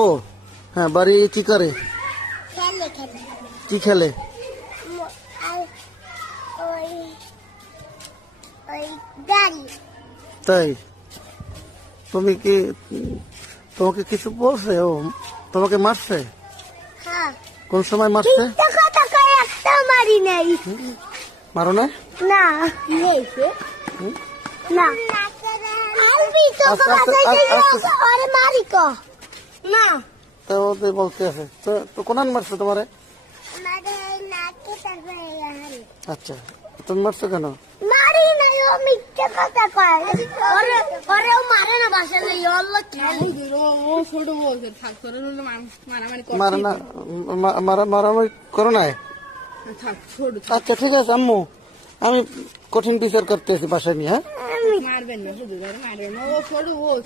ও হ্যাঁ, বাড়ি কি করে? খেলে খেলে কি খেলে? আর ওই ওই গাড়ি। তাই তুমি কি, তোমাকে কিছু বলছে? ও তোমাকে মারছে? হ্যাঁ, কোন সময় মারছে? মিথ্যা কথা কয়ে একটা মারি নাই। মারো না? না না আলবি তো আস্তে আস্তে আস্তে আরে মারি কো না তো ওদের বলতে আছে তো কোনান মারছে তোমারে? আমাদের নাকে তারপরে আরে আচ্ছা, তুমি মারছো কেন? মারি নাই, ও মিথ্যা কথা কয়। ওরে ওরেও মারে না, বাসা যাই আল্লাহ খেলে। ও ছোট বলছে থাক তোর মারামারি কর মারা না, মারামারি করো না। থাক ছোট আচ্ছা ঠিক আছে আম্মু, আমি কঠিন বিচার করতেছি বাসায় নিয়ে। হ্যাঁ মারবেন না শুধু মারবেন না, ও ছোট বলছে।